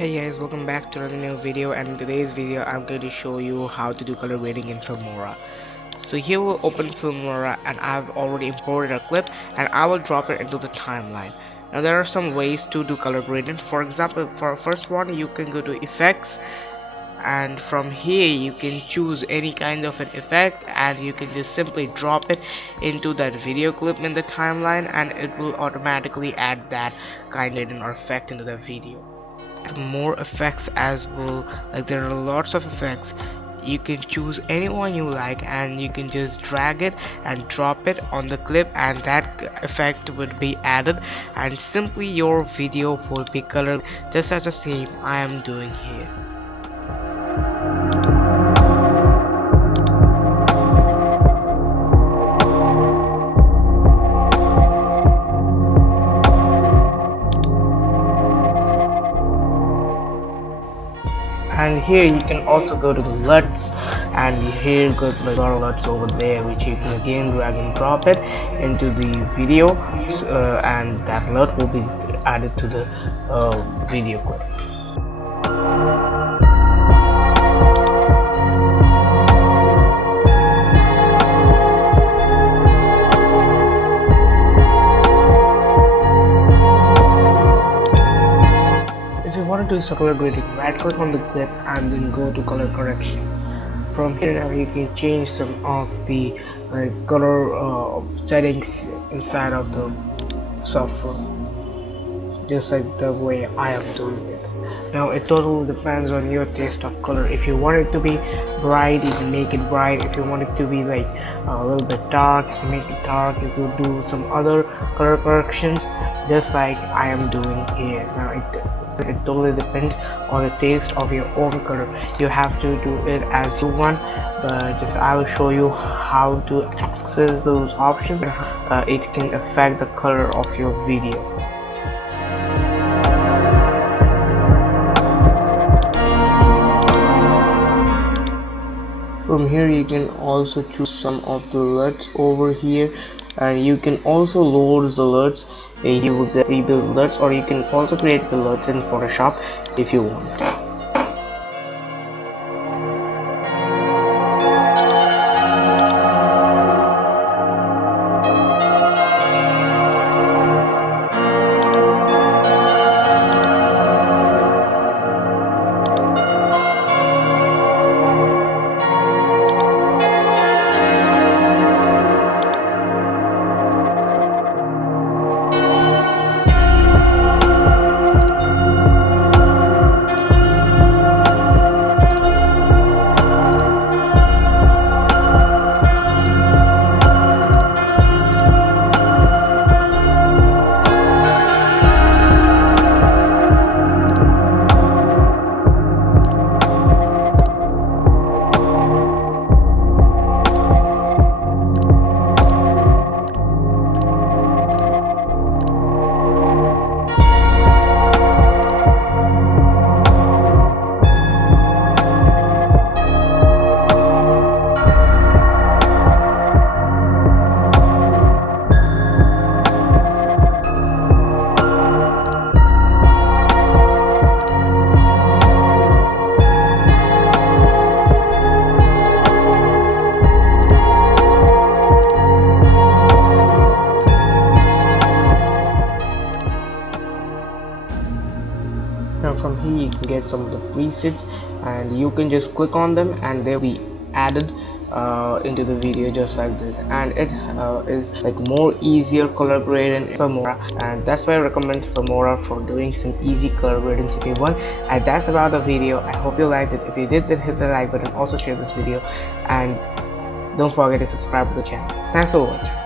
Hey guys, welcome back to another new video, and in today's video I'm going to show you how to do color grading in Filmora. So here we'll open Filmora and I've already imported a clip and I will drop it into the timeline. Now there are some ways to do color grading. For example, for first one you can go to effects, and from here you can choose any kind of an effect and you can just simply drop it into that video clip in the timeline and it will automatically add that kind of or effect into the video. More effects as well, like there are lots of effects. You can choose any one you like and you can just drag it and drop it on the clip and that effect would be added and simply your video will be colored just as the same I am doing here. And here you can also go to the LUTs, and here got like a lot of LUTs over there which you can again drag and drop it into the video, and that LUT will be added to the video clip. Want to do some color grading, right click on the clip and then go to color correction. From here now you can change some of the color settings inside of the software, just like the way I am doing it. Now it totally depends on your taste of color. If you want it to be bright, you can make it bright. If you want it to be like a little bit dark, you can make it dark. You could do some other color corrections just like I am doing here. Now it totally depends on the taste of your own color. You have to do it as you want, but just I will show you how to access those options. It can affect the color of your video. From here you can also choose some of the LUTs over here, and you can also load the LUTs. You will rebuild LUTs, or you can also create the LUTs in Photoshop if you want. Now from here you can get some of the presets and you can just click on them and they'll be added into the video just like this, and it is like more easier color grading in Filmora, and that's why I recommend Filmora for doing some easy color gradings if you want. And that's about the video. I hope you liked it. If you did, then hit the like button, also share this video, and don't forget to subscribe to the channel. Thanks for watching.